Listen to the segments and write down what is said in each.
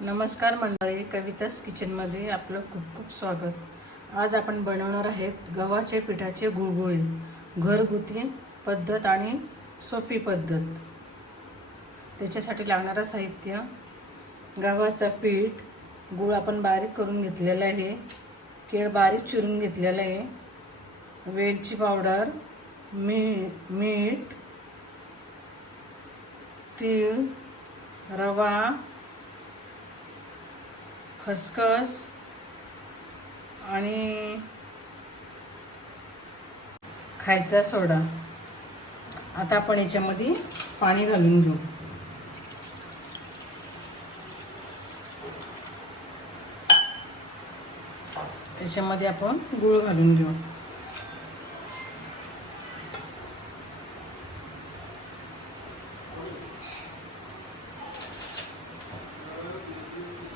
नमस्कार मंडळी, कवितास किचनमध्ये आपलं खूप खूप स्वागत। आज आपण बनवणार आहेत गव्हाचे पिठाचे गुळगुळे, घरगुती पद्धत आणि सोपी पद्धत। त्याच्यासाठी लागणारं साहित्य: गव्हाचं पीठ, गूळ आपण बारीक करून घेतलेला आहे, केळ बारीक चिरून घेतलेला आहे, वेलची पावडर, मीठ, तीळ, रवा, खसखस आणि खायचा सोडा। आता आपण याच्यामध्ये पाणी घालून घेऊ। याच्यामध्ये आपण गूळ घालून घेऊ।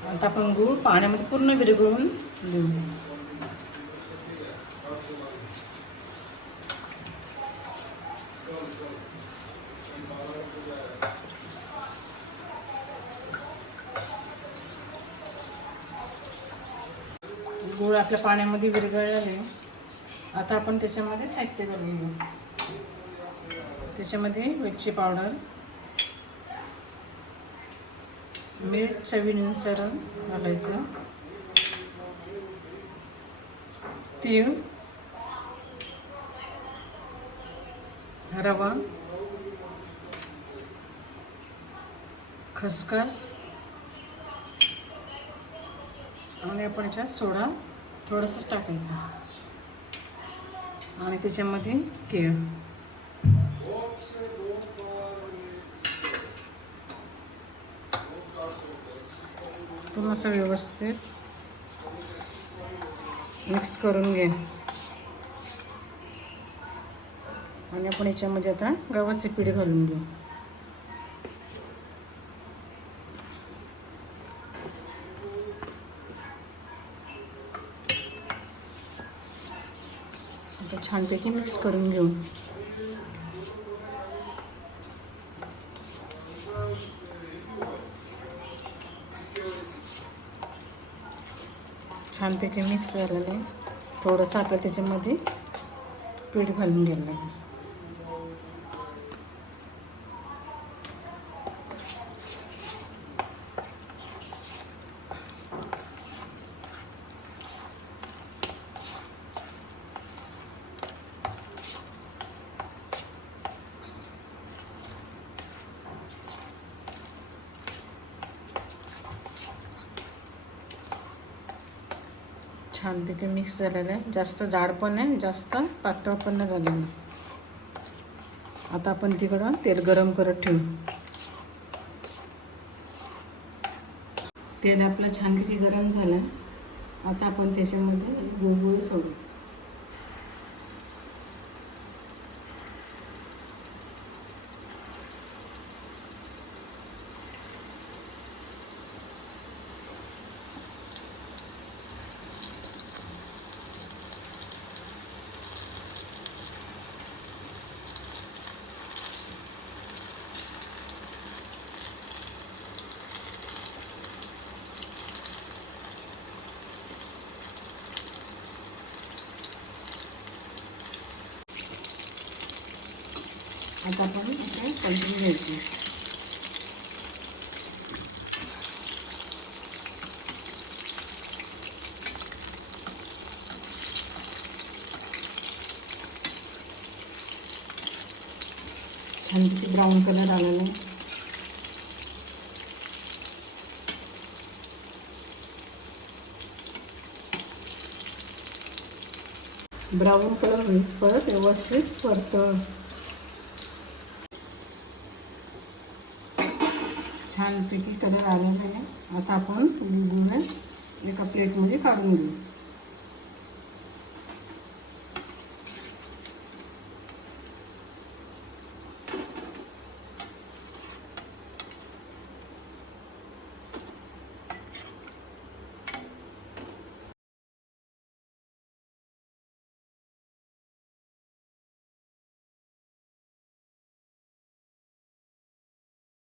आता आपण गूळ पाण्यामध्ये पूर्ण विरघळून घेऊ। गूळ आपल्या पाण्यामध्ये विरघळलेला आहे। आता आपण त्याच्यामध्ये साहित्य घालून घेऊ। त्याच्यामध्ये वेलची पावडर, मीठ चवीनुसार घालायचं, तीळ, रवा, खसखस आणि आपण याच्यात सोडा थोडंसं टाकायचं आणि त्याच्यामध्ये केळ। पूर्ण असं व्यवस्थित मिक्स करून घे आणि आपण याच्यामध्ये आता गव्हाचे पीठ घालून घेऊ। आता छानपैकी मिक्स करून घेऊ। छानपैकी मिक्स झालेलं आहे। थोडंसं आपलं त्याच्यामध्ये पीठ घालून घ्यायला लागेल। छानपैकी मिक्स झालेलं आहे। जास्त जाड पण नाही, जास्त पातळ पण नाही झालेलं। आता आपण तिकडं तेल गरम करत ठेवू। तेल आपलं छानपैकी गरम झालं। आता आपण त्याच्यामध्ये गुळगुळे सोडू। आता आपण इथे पलटून घ्यायची। छानपैकी ब्राऊन कलर आलेला आहे। ब्राऊन कलर होईपर्यंत व्यवस्थित परतव। छानपैकी कलर आलेला आहे। आता आपण गुळगुळे एका प्लेटमध्ये काढून घेऊ।